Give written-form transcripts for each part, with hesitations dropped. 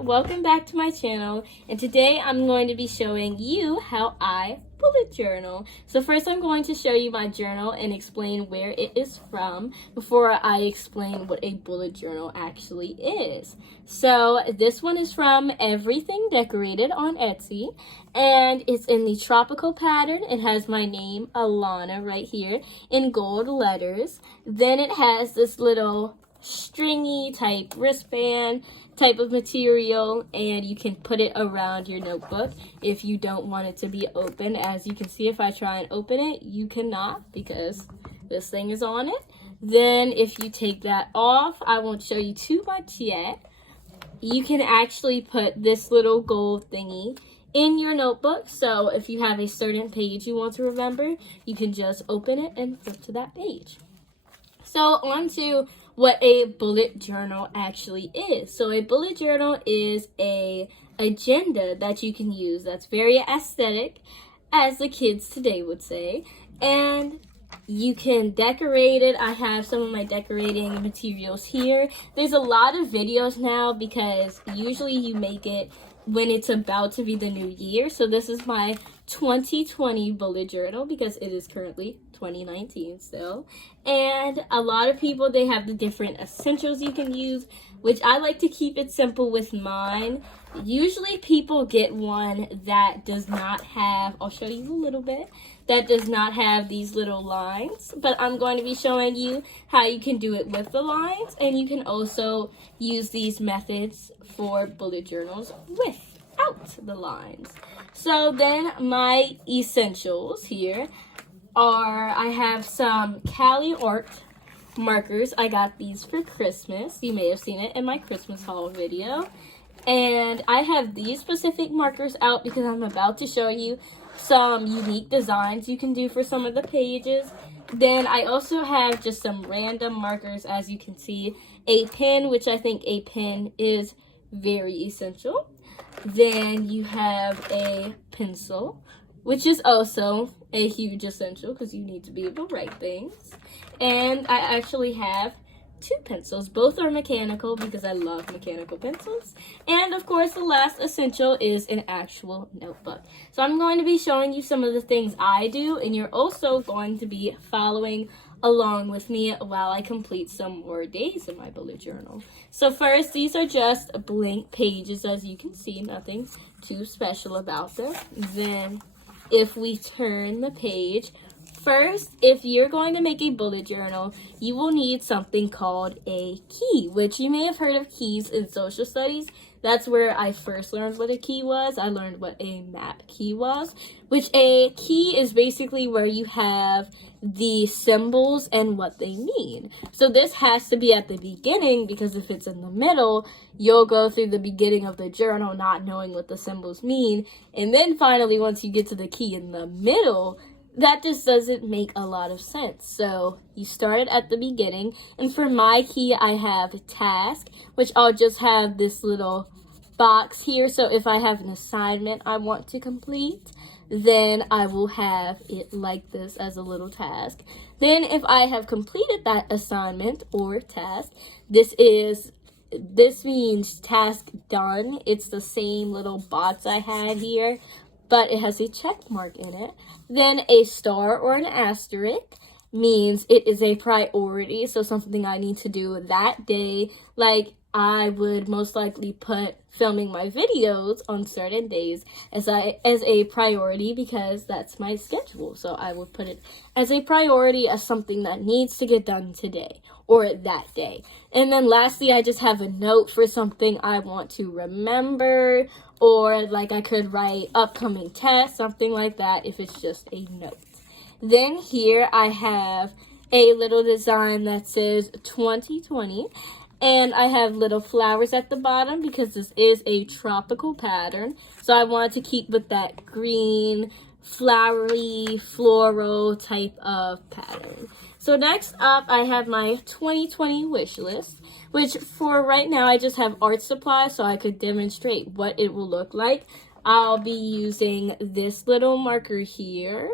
welcome back to my channel, and today I'm going to be showing you how I bullet journal. So first I'm going to show you my journal and explain where it is from before I explain what a bullet journal actually is. So this one is from Everything Decorated on Etsy, and it's in the tropical pattern. It has my name, Alana, right here in gold letters. Then it has this little stringy type wristband type of material, and you can put it around your notebook if you don't want it to be open. As you can see, if I try and open it, you cannot because this thing is on it. Then if you take that off, I won't show you too much yet, you can actually put this little gold thingy in your notebook. So if you have a certain page you want to remember, you can just open it and flip to that page. So on to what a bullet journal actually is. So a bullet journal is a agenda that you can use that's very aesthetic, as the kids today would say, and you can decorate it. I have some of my decorating materials here. There's a lot of videos now because usually you make it when it's about to be the new year. So this is my 2020 bullet journal because it is currently 2019 still. And a lot of people, they have the different essentials you can use, which I like to keep it simple with mine. Usually people get one that does not have, I'll show you a little bit, that does not have these little lines, but I'm going to be showing you how you can do it with the lines, and you can also use these methods for bullet journals without the lines. So then my essentials here are, I have some Cali Art markers. I got these for Christmas. You may have seen it in my Christmas haul video. And I have these specific markers out because I'm about to show you some unique designs you can do for some of the pages. Then I also have just some random markers, as you can see. A pen, which I think a pen is very essential. Then you have a pencil, which is also a huge essential because you need to be able to write things. And I actually have two pencils. Both are mechanical because I love mechanical pencils. And of course, the last essential is an actual notebook. So I'm going to be showing you some of the things I do, and you're also going to be following along with me while I complete some more days in my bullet journal. So first, these are just blank pages, as you can see, nothing too special about them. Then if we turn the page, first, if you're going to make a bullet journal, you will need something called a key, which you may have heard of keys in social studies. That's where I first learned what a key was. I learned what a map key was, which a key is basically where you have the symbols and what they mean. So this has to be at the beginning, because if it's in the middle, you'll go through the beginning of the journal not knowing what the symbols mean. And then finally, once you get to the key in the middle, that just doesn't make a lot of sense. So you start it at the beginning. And for my key, I have task, which I'll just have this little box here. So if I have an assignment I want to complete, then I will have it like this as a little task. Then if I have completed that assignment or task, this means task done. It's the same little box I had here, but it has a check mark in it. Then a star or an asterisk means it is a priority, so something I need to do that day. Like I would most likely put filming my videos on certain days as a priority because that's my schedule. So I would put it as a priority, as something that needs to get done today or that day. And then lastly, I just have a note for something I want to remember, or like I could write upcoming tests, something like that, if it's just a note. Then here I have a little design that says 2020, and I have little flowers at the bottom because this is a tropical pattern. So I wanted to keep with that green, flowery, floral type of pattern. So next up, I have my 2020 wish list, which for right now, I just have art supplies so I could demonstrate what it will look like. I'll be using this little marker here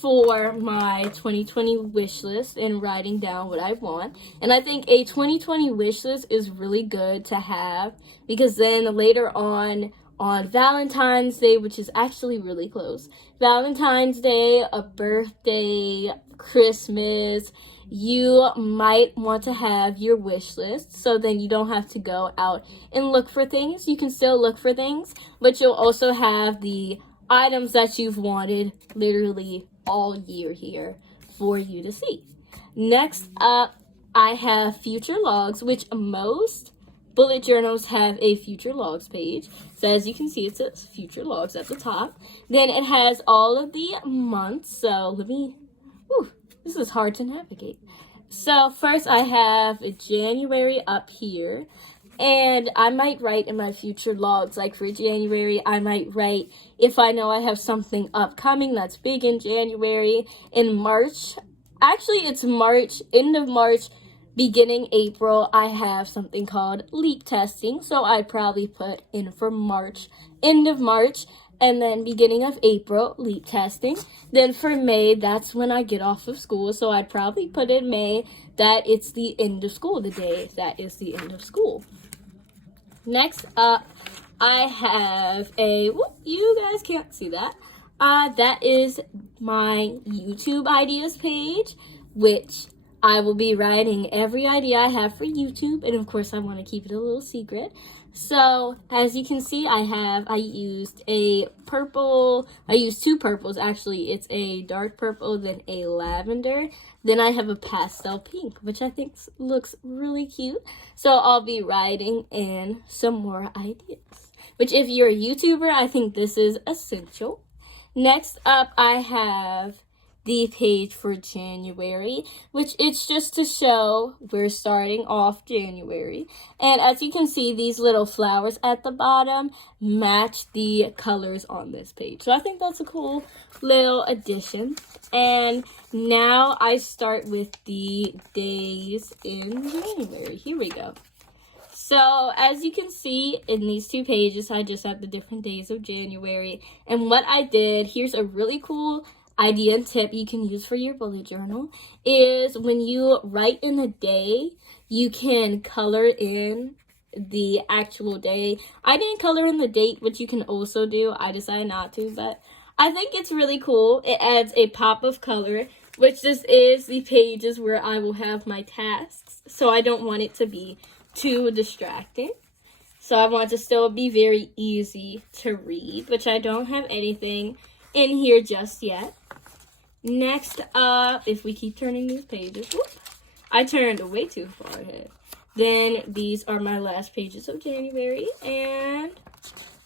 for my 2020 wish list and writing down what I want. And I think a 2020 wish list is really good to have, because then later on Valentine's Day, which is actually really close, Valentine's Day, a birthday, Christmas, you might want to have your wish list, so then you don't have to go out and look for things. You can still look for things, but you'll also have the items that you've wanted literally all year here for you to see. Next up, I have future logs, which most bullet journals have a future logs page. So as you can see, it says future logs at the top. Then it has all of the months. So this is hard to navigate. So first I have January up here. And I might write in my future logs, like for January, I might write if I know I have something upcoming that's big in January. In March, actually it's March, end of March, beginning April, I have something called LEAP testing. So I'd probably put in for March, end of March, and then beginning of April, LEAP testing. Then for May, that's when I get off of school. So I'd probably put in May that it's the end of school, the day that is the end of school. Next up, I have you guys can't see that. That is my YouTube ideas page, which I will be writing every idea I have for YouTube. And of course, I want to keep it a little secret. So as you can see, I used two purples actually. It's a dark purple, then a lavender. Then I have a pastel pink, which I think looks really cute. So I'll be writing in some more ideas, which if you're a YouTuber, I think this is essential. Next up, I have the page for January, which it's just to show we're starting off January. And as you can see, these little flowers at the bottom match the colors on this page. So I think that's a cool little addition. And now I start with the days in January. Here we go. So as you can see in these two pages, I just have the different days of January. And what I did, here's a really cool idea and tip you can use for your bullet journal, is when you write in a day, you can color in the actual day. I didn't color in the date, which you can also do. I decided not to, but I think it's really cool. It adds a pop of color, which this is the pages where I will have my tasks. So I don't want it to be too distracting. So I want it to still be very easy to read, which I don't have anything in here just yet. Next up, if we keep turning these pages, I turned way too far ahead. Then these are my last pages of January, and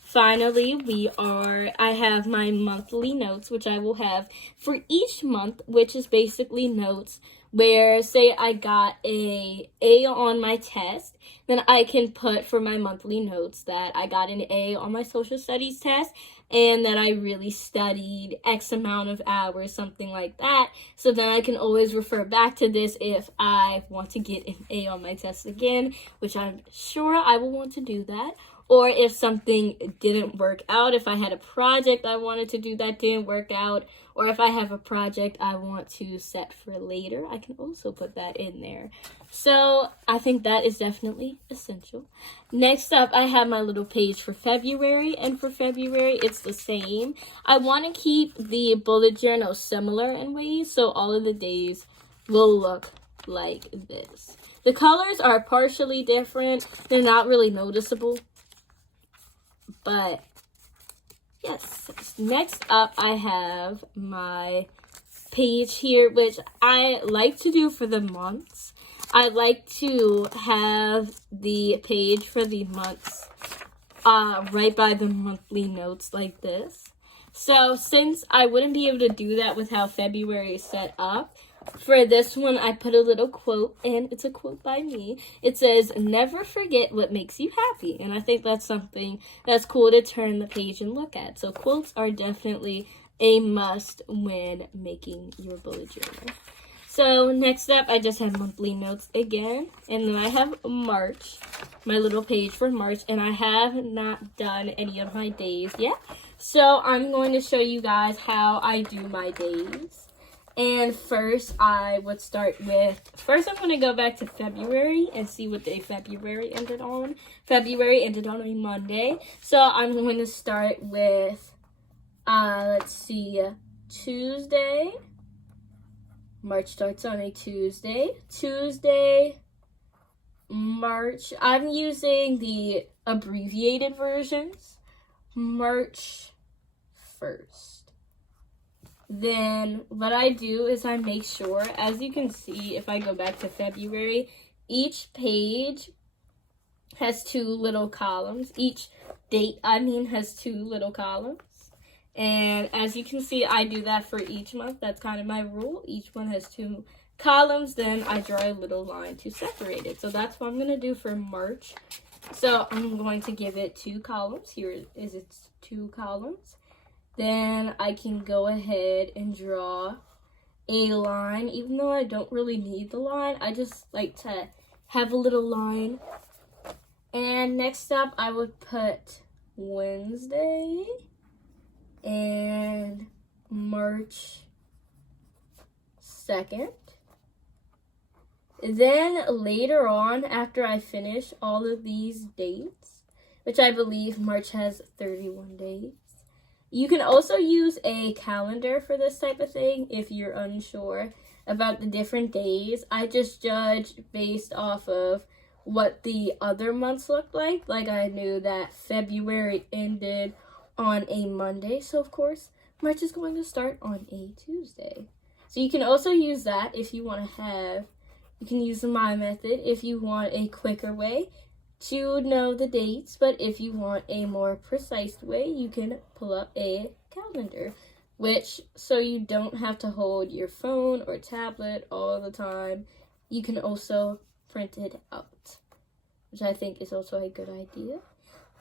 finally I have my monthly notes, which I will have for each month, which is basically notes where, say I got a on my test, then I can put for my monthly notes that I got an A on my social studies test and that I really studied X amount of hours, something like that. So then I can always refer back to this if I want to get an A on my test again, which I'm sure I will want to do that. Or if something didn't work out, if I had a project I wanted to do that didn't work out, or if I have a project I want to set for later, I can also put that in there. So I think that is definitely essential. Next up, I have my little page for February, and for February, it's the same. I want to keep the bullet journal similar in ways, so all of the days will look like this. The colors are partially different. They're not really noticeable. But yes, next up I have my page here, which I like to do for the months. I like to have the page for the months right by the monthly notes like this. So since I wouldn't be able to do that with how February is set up, for this one, I put a little quote, and it's a quote by me. It says, "Never forget what makes you happy." And I think that's something that's cool to turn the page and look at. So quotes are definitely a must when making your bullet journal. So next up, I just have monthly notes again. And then I have March, my little page for March. And I have not done any of my days yet. So I'm going to show you guys how I do my days. And first I would start with, I'm going to go back to February and see what day February ended on. February ended on a Monday. So I'm going to start with, let's see, Tuesday. March starts on a Tuesday. March, I'm using the abbreviated versions. March 1st. Then what I do is I make sure, as you can see, if I go back to February, each page has 2 little columns. Each date, has 2 little columns. And as you can see, I do that for each month. That's kind of my rule. Each one has 2 columns. Then I draw a little line to separate it. So that's what I'm going to do for March. So I'm going to give it 2 columns. Here is its 2 columns. Then I can go ahead and draw a line. Even though I don't really need the line, I just like to have a little line. And next up, I would put Wednesday and March 2nd. Then later on, after I finish all of these dates, which I believe March has 31 days, you can also use a calendar for this type of thing if you're unsure about the different days. I just judge based off of what the other months looked like. Like I knew that February ended on a Monday, so of course March is going to start on a Tuesday. So you can also use that if you want to have, you can use my method if you want a quicker way to know the dates, but if you want a more precise way, you can pull up a calendar, which, so you don't have to hold your phone or tablet all the time, you can also print it out, which I think is also a good idea.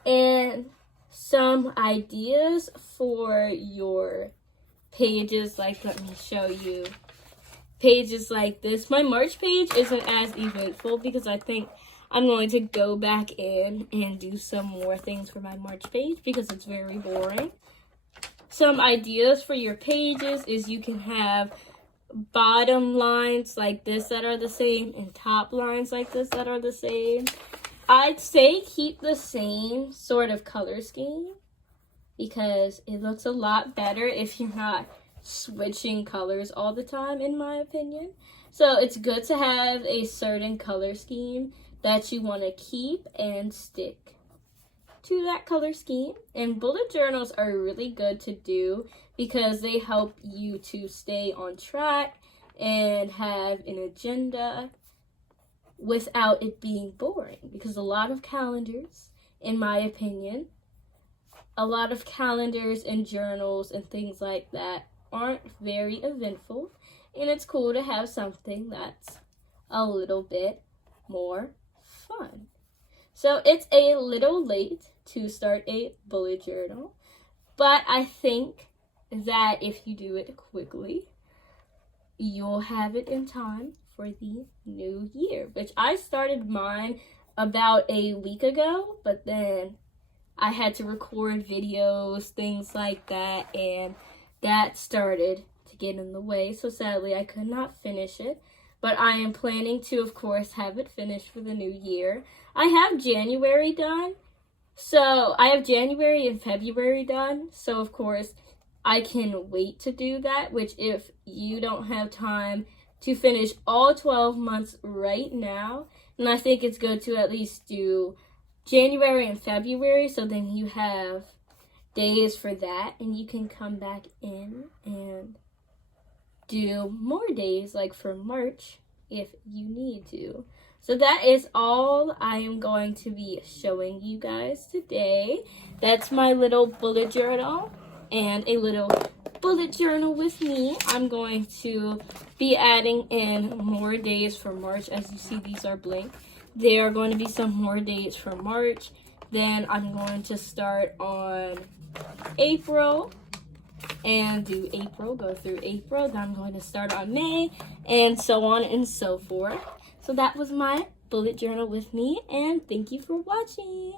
And some ideas for your pages, like, let me show you, pages like this. My March page isn't as eventful because I think I'm going to go back in and do some more things for my March page because it's very boring. Some ideas for your pages is you can have bottom lines like this that are the same and top lines like this that are the same. I'd say keep the same sort of color scheme because it looks a lot better if you're not switching colors all the time, in my opinion. So it's good to have a certain color scheme that you want to keep and stick to that color scheme. And bullet journals are really good to do because they help you to stay on track and have an agenda without it being boring. Because a lot of calendars, in my opinion, a lot of calendars and journals and things like that aren't very eventful. And it's cool to have something that's a little bit more fun. So it's a little late to start a bullet journal, but I think that if you do it quickly, you'll have it in time for the new year, which I started mine about a week ago, but then I had to record videos, things like that, and that started to get in the way, so sadly I could not finish it. But I am planning to, of course, have it finished for the new year. I have January done. So I have January and February done. So, of course, I can wait to do that. Which if you don't have time to finish all 12 months right now, then I think it's good to at least do January and February. So then you have days for that. And you can come back in and do more days like for March if you need to. So that is all I am going to be showing you guys today. That's my little bullet journal and a little bullet journal with me. I'm going to be adding in more days for March. As you see, these are blank. There are going to be some more days for March. Then I'm going to start on April and do April, go through April. Then I'm going to start on May and so on and so forth. So that was my bullet journal with me, and thank you for watching.